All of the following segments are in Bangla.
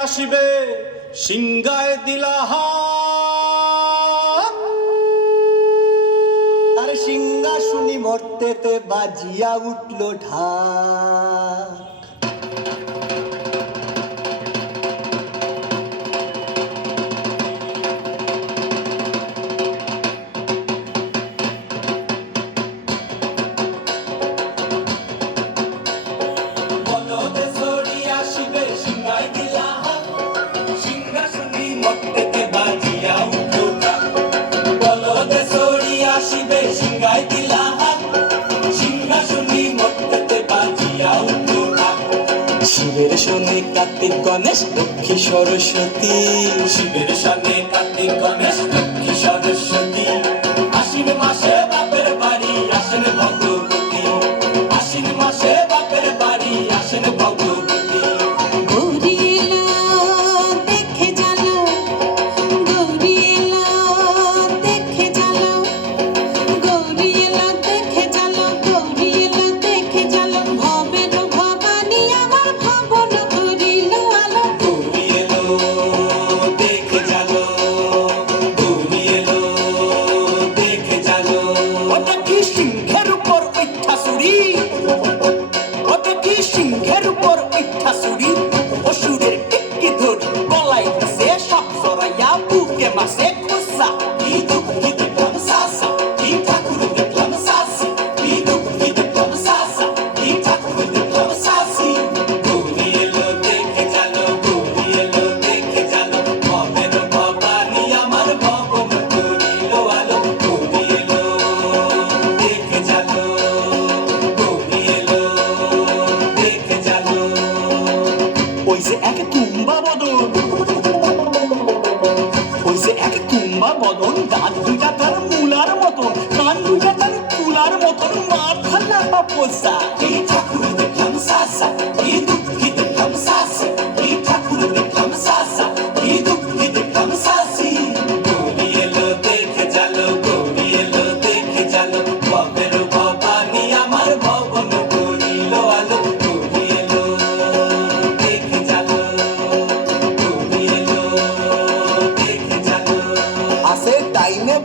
আসিবে সিংগায় দিলাহা আর সিংহাসুনি মর্তেতে বাজিয়া উঠল ঢাক। শিবের শনি কার্তিক গণেশ লক্ষ্মী সরস্বতী। শিবের সামনে কার্তিক গণেশ লক্ষ্মী সরস্বতী। ওই যে এক তুম্বা বদন, দাঁত দুইটা তার মূলার মতন, কান দুইটা তার তুলার মতন মাথা লাপা পোষা। এই ঠাকুর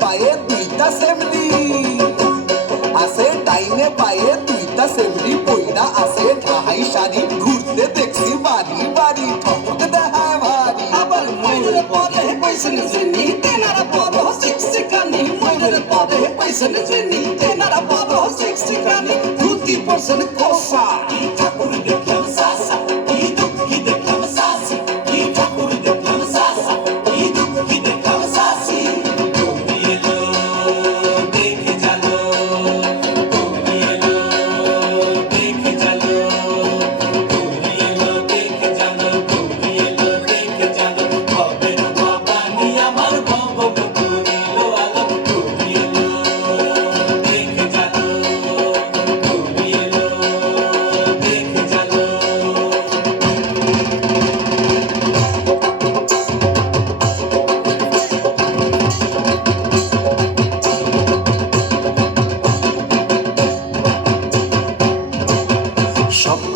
বায়ে দুইটা সেমলি আছে ডাইনে বায়ে দুইটা সেমলি পইরা আছে ঠাহাই শাড়ি। ঘুরতে দেখছি বাড়ি বাড়ি ঠক দেখায় ভারী। আবার ময়ূরের পরে পয়সন শ্রেণি তেনারা পদ শিক্ষিকানি ময়ূরের পরে পয়সন শ্রেণি তেনারা পদ শিক্ষিকানি ধুতি পরশন কোষা। ঠাকুর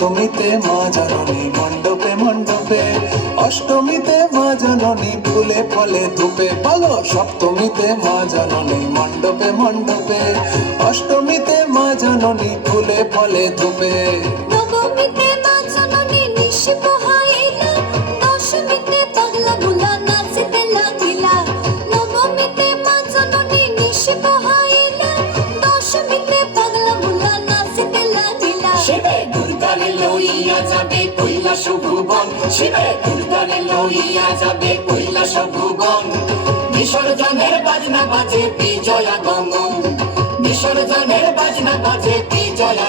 সপ্তমীতে মা জননী মণ্ডপে মণ্ডপে। অষ্টমীতে মা জননী ফুলে ফলে ধূপে বলো সপ্তমীতে মা জননী মণ্ডপে মণ্ডপে। অষ্টমীতে মা জননী ফুলে ফলে ধূপে। নবমীতে মা জননী নিশি পোহাইলা দশমীতে পাগলা বুলা নাচিতে লাগিলা। নবমীতে মা জননী নিশি পোহাইলা দশমীতে পাগলা বুলা নাচিতে লাগিলা। শিবে দুর্গারে লইয়া যাবে কৈলাস ভুবন শিবে দুর্গারে লইয়া যাবে কৈলাস ভুবন বিসর্জনের বাজনা বাজে বিজয়া গমন বিসর্জনের বাজনা বাজে বিজয়া